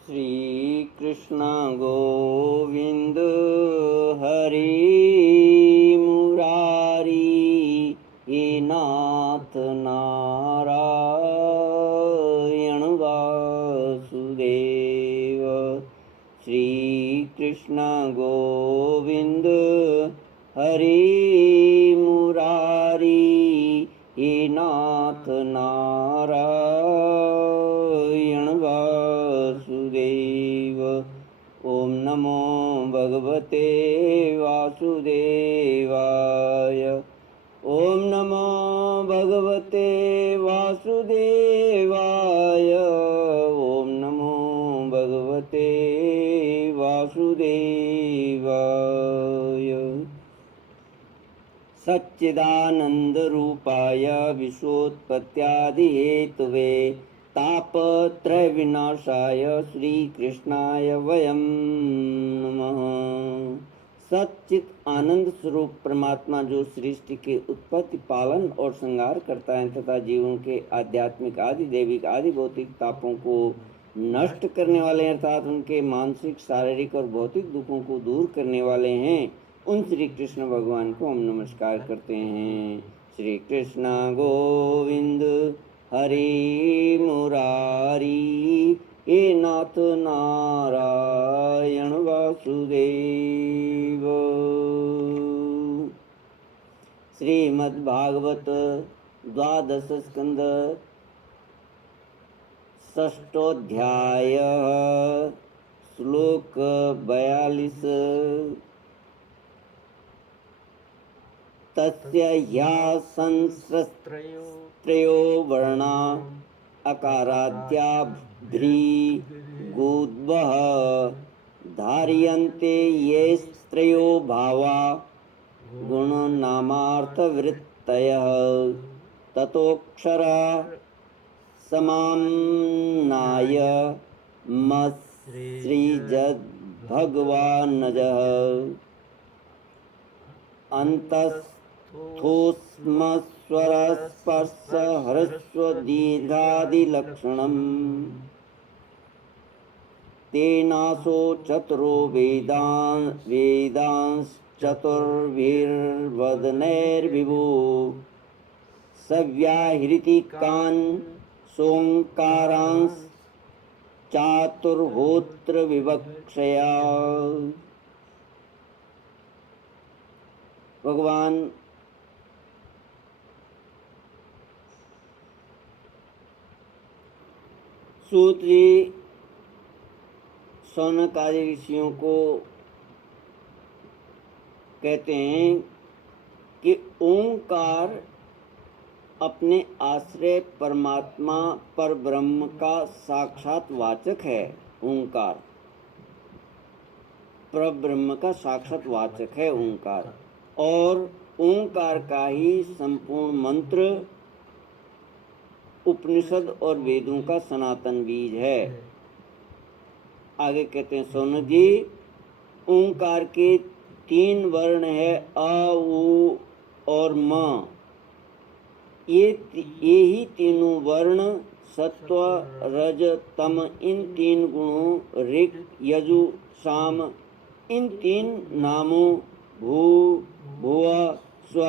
श्री कृष्ण गोविंद हरि मुरारी हे नाथ नारायण वासुदेव। श्री कृष्ण गोविंद हरि मुरारी हे नाथ नारायण वासुदेव। ओम नमो भगवते वासुदेवाय। ओम नमो भगवते वासुदेवाय। ओम नमो भगवते वासुदेवाय। सच्चिदानंद रूपाय विश्वोत्पत्त्यादिहेतवे तापत्रय विनाशाय श्री कृष्णाय वयं नमः। सच्चित आनंद स्वरूप परमात्मा जो सृष्टि के उत्पत्ति, पालन और संहार करता है तथा जीवों के आध्यात्मिक आदि दैविक आदि भौतिक तापों को नष्ट करने वाले अर्थात उनके मानसिक, शारीरिक और भौतिक दुखों को दूर करने वाले हैं, उन श्री कृष्ण भगवान को हम नमस्कार करते हैं। श्री कृष्ण गोविंद हरि मुरारी हे नाथ नारायण वासुदेव। श्रीमद्भागवत द्वादश स्कंद षष्ठोऽध्याय श्लोक 42। तस्य ह्यः संस्रस्त्रयो वर्णा अकाराद्याभ्रीगुद्वः धार्यन्ते ये स्त्रयो भावा गुणनामार्थवृत्तयः ततोऽक्षरा समाम्नाय मत्सृजद्भगवानजः अन्तःस्थोस्मस्वरस्पर्शहर्षदीर्घादिलक्षणम् तेनासो चतुरो वेदांश्चतुर्भिर्वदनैर्विभु सव्याहृतिकान् सोंकारांश चातुर्होत्र विवक्षया। भगवान सूत जी शौनक आदि ऋषियों को कहते हैं कि ओंकार अपने आश्रय परमात्मा पर ब्रह्म का साक्षात वाचक है। ओंकार पर ब्रह्म का साक्षात वाचक है ओंकार, और ओंकार का ही संपूर्ण मंत्र उपनिषद और वेदों का सनातन बीज है। आगे कहते हैं शौनक जी, ओंकार के 3 वर्ण है अ, उ और म। ये ही तीनों वर्ण सत्व रज तम, इन 3 गुणों ऋक् यजु साम, इन 3 नामों भू भुव स्व,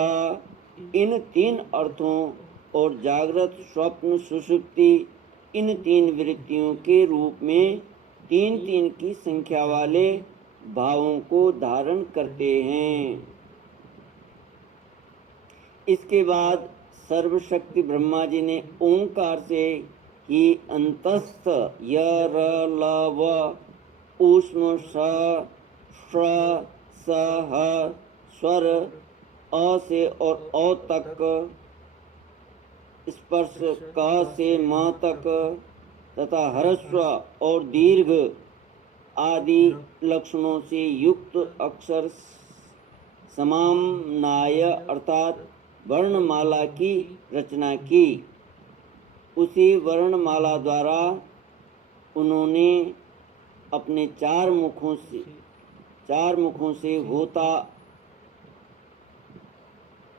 इन 3 अर्थों और जागृत स्वप्न सुषुप्ति, इन 3 वृत्तियों के रूप में 3-3 की संख्या वाले भावों को धारण करते हैं। इसके बाद सर्वशक्ति ब्रह्मा जी ने ओंकार से ही अंतस्थ य र ल व ऊष्म स श्र स ह स्वर अ से और औ तक, स्पर्श क से म तक तथा ह्रस्व और दीर्घ आदि लक्षणों से युक्त अक्षर समाम्नाय अर्थात वर्णमाला की रचना की। उसी वर्णमाला द्वारा उन्होंने अपने 4 मुखों से होता,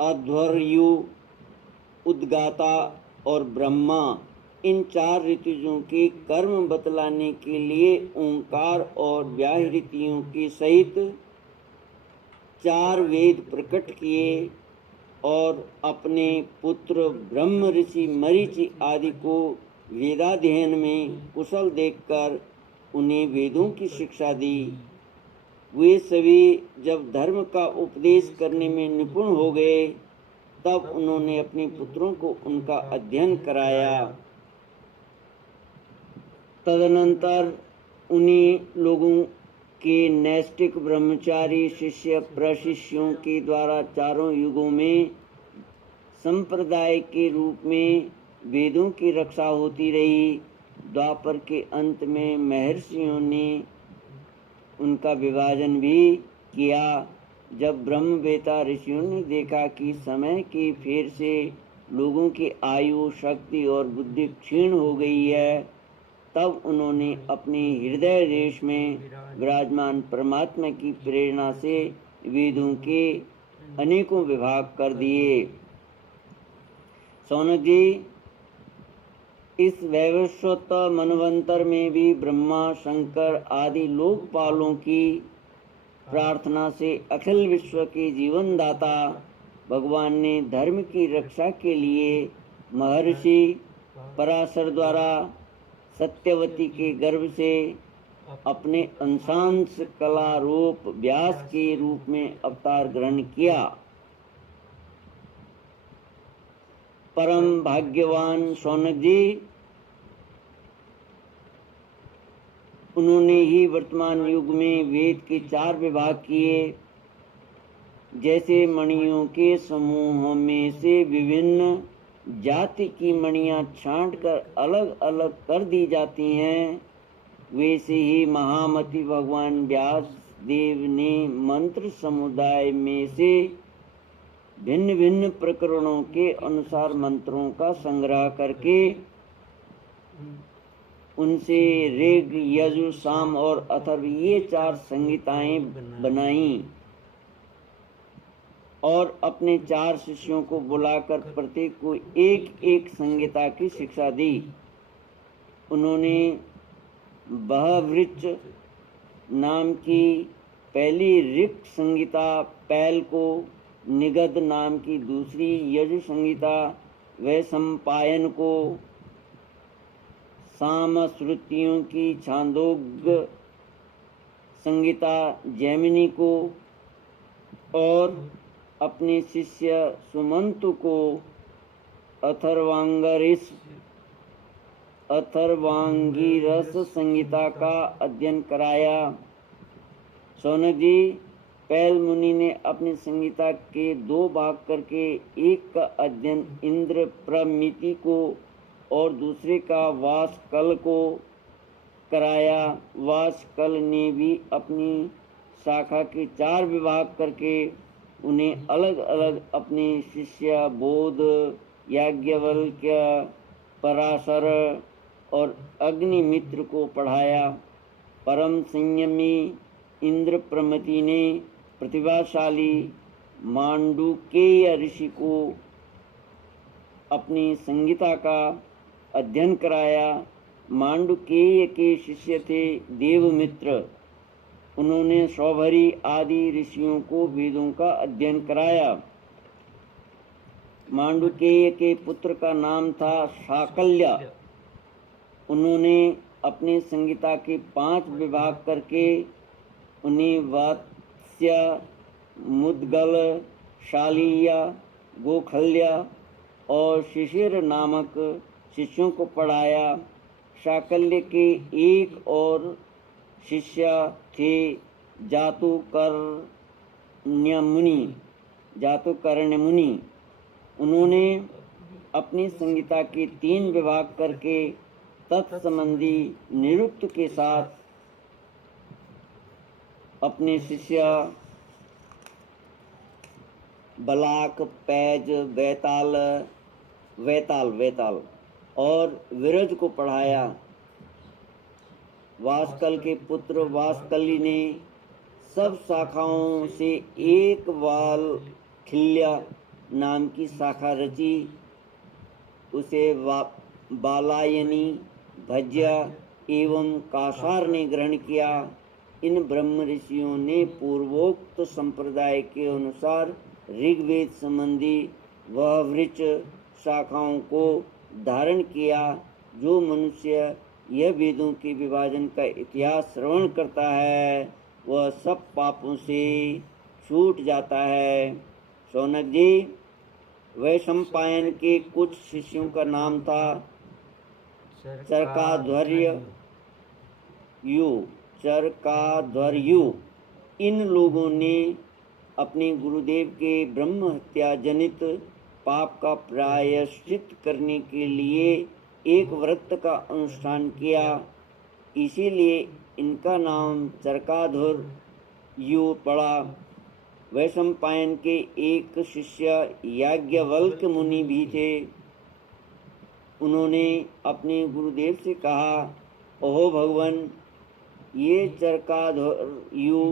अध्वर्यु, उद्गाता और ब्रह्मा इन 4 ऋतुजों के कर्म बतलाने के लिए ओंकार और व्याहृतियों के सहित 4 वेद प्रकट किए और अपने पुत्र ब्रह्म ऋषि मरीचि आदि को वेदाध्ययन में कुशल देखकर उन्हें वेदों की शिक्षा दी। वे सभी जब धर्म का उपदेश करने में निपुण हो गए तब उन्होंने अपने पुत्रों को उनका अध्ययन कराया। तदनंतर उन्हीं लोगों के नैष्ठिक ब्रह्मचारी शिष्य प्रशिष्यों के द्वारा चारों युगों में संप्रदाय के रूप में वेदों की रक्षा होती रही। द्वापर के अंत में महर्षियों ने उनका विभाजन भी किया। जब ब्रह्मवेता ऋषियों ने देखा कि समय के फेर से लोगों की आयु, शक्ति और बुद्धि क्षीण हो गई है, तब उन्होंने अपने हृदय देश में विराजमान परमात्मा की प्रेरणा से वेदों के अनेकों विभाग कर दिए। सौनक जी, इस वैवस्वत मनवंतर में भी ब्रह्मा, शंकर आदि लोकपालों की प्रार्थना से अखिल विश्व के जीवन दाता भगवान ने धर्म की रक्षा के लिए महर्षि पराशर द्वारा सत्यवती के गर्भ से अपने अंशांश कला रूप व्यास के रूप में अवतार ग्रहण किया। परम भाग्यवान शौनक जी, उन्होंने ही वर्तमान युग में वेद के 4 विभाग किए। जैसे मणियों के समूह में से विभिन्न जाति की मणियां छांटकर अलग अलग कर दी जाती हैं, वैसे ही महामति भगवान व्यास देव ने मंत्र समुदाय में से भिन्न भिन्न प्रकरणों के अनुसार मंत्रों का संग्रह करके उनसे ऋग, यजु, साम और अथर्व ये 4 संहिताएं बनाई और अपने 4 शिष्यों को बुलाकर प्रत्येक को एक एक संहिता की शिक्षा दी। उन्होंने बहवृच नाम की पहली ऋक् संहिता पैल को, निगद नाम की दूसरी यजु संहिता वैशंपायन को, साम श्रुतियों की छांदोग्य संहिता जैमिनी को और अपने शिष्य सुमंतु को अथर्वांगिरस संहिता का अध्ययन कराया। शौनक जी, पैल मुनि ने अपनी संहिता के 2 भाग करके एक का अध्ययन इंद्र प्रमिति को और दूसरे का वासकल को कराया। वासकल ने भी अपनी शाखा के 4 विभाग करके उन्हें अलग अलग अपने शिष्य बोध, याज्ञवल्क्य, पराशर और अग्निमित्र को पढ़ाया। परम संयमी इंद्र प्रमति ने प्रतिभाशाली मांडुकेय ऋषि को अपनी संहिता का अध्ययन कराया। मांडुकेय के शिष्य थे देवमित्र। उन्होंने सौभरी आदि ऋषियों को वेदों का अध्ययन कराया। मांडुकेय के पुत्र का नाम था शाकल्य। उन्होंने अपने संहिता के 5 विभाग करके उन्हें वात्स्य, मुद्गल, शालीय, गोखल्य और शिशिर नामक शिष्यों को पढ़ाया। शाकल्य के एक और शिष्य थे जातुकर्ण्य मुनि। उन्होंने अपनी संहिता के 3 विभाग करके तत्संबंधी निरुक्त के साथ अपने शिष्य बलाक, पैज, वैताल और विरज को पढ़ाया। वासकल के पुत्र वासकली ने सब शाखाओं से एक वालखिल्य नाम की शाखा रची। उसे बालायनी, भज्य एवं कासार ने ग्रहण किया। इन ब्रह्म ऋषियों ने पूर्वोक्त संप्रदाय के अनुसार ऋग्वेद संबंधी वह वृक्ष शाखाओं को धारण किया। जो मनुष्य यह वेदों के विभाजन का इतिहास श्रवण करता है वह सब पापों से छूट जाता है। शौनक जी, वैशंपायन के कुछ शिष्यों का नाम था चरकाध्वर्यु। इन लोगों ने अपने गुरुदेव के ब्रह्म हत्या जनित पाप का प्रायश्चित करने के लिए एक व्रत का अनुष्ठान किया, इसीलिए इनका नाम चरकाध्वर्यु पड़ा। वैशंपायन के एक शिष्य याज्ञवल्क्य मुनि भी थे। उन्होंने अपने गुरुदेव से कहा, ओहो भगवान, ये चरकाध्वर्यु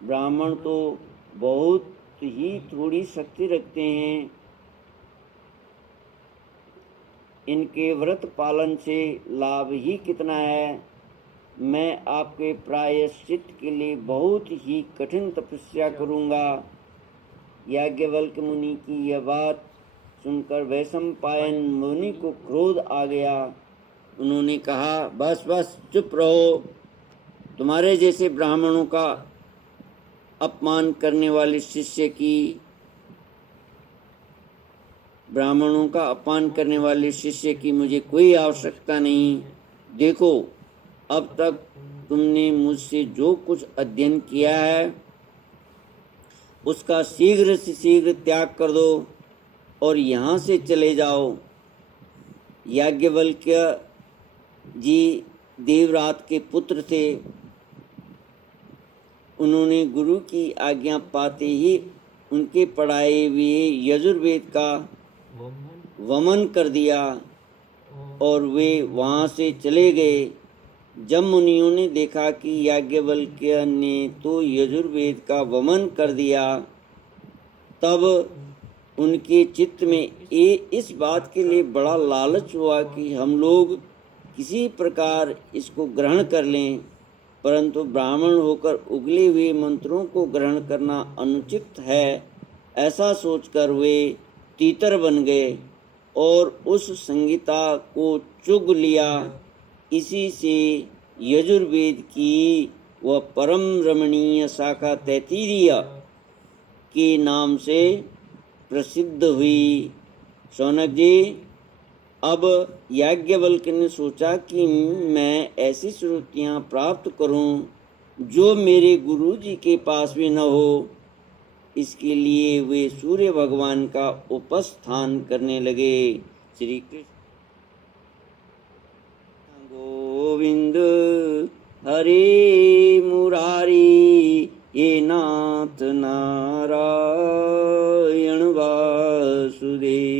ब्राह्मण तो बहुत ही थोड़ी शक्ति रखते हैं, इनके व्रत पालन से लाभ ही कितना है। मैं आपके प्रायश्चित के लिए बहुत ही कठिन तपस्या करूँगा। याज्ञवल्क्य मुनि की यह बात सुनकर वैशंपायन मुनि को क्रोध आ गया। उन्होंने कहा, बस बस चुप रहो। तुम्हारे जैसे ब्राह्मणों का अपमान करने वाले शिष्य की मुझे कोई आवश्यकता नहीं। देखो, अब तक तुमने मुझसे जो कुछ अध्ययन किया है उसका शीघ्र से शीघ्र त्याग कर दो और यहाँ से चले जाओ। याज्ञवल्क्य जी देवरात के पुत्र थे। उन्होंने गुरु की आज्ञा पाते ही उनके पढ़ाए हुए यजुर्वेद का वमन कर दिया और वे वहाँ से चले गए। जब मुनियों ने देखा कि याज्ञवल्क्य ने तो यजुर्वेद का वमन कर दिया, तब उनके चित्त में इस बात के लिए बड़ा लालच हुआ कि हम लोग किसी प्रकार इसको ग्रहण कर लें, परंतु ब्राह्मण होकर उगले हुए मंत्रों को ग्रहण करना अनुचित है। ऐसा सोचकर वे तीतर बन गए और उस संहिता को चुग लिया। इसी से यजुर्वेद की वह परम रमणीय शाखा तैत्तिरीय के नाम से प्रसिद्ध हुई। शौनक जी, अब याज्ञवल्क्य ने सोचा कि मैं ऐसी श्रुतियाँ प्राप्त करूं जो मेरे गुरु जी के पास भी न हो। इसके लिए वे सूर्य भगवान का उपस्थान करने लगे। श्री कृष्ण गोविंद हरे मुरारी, ये नाथ नारायण वासुदेव।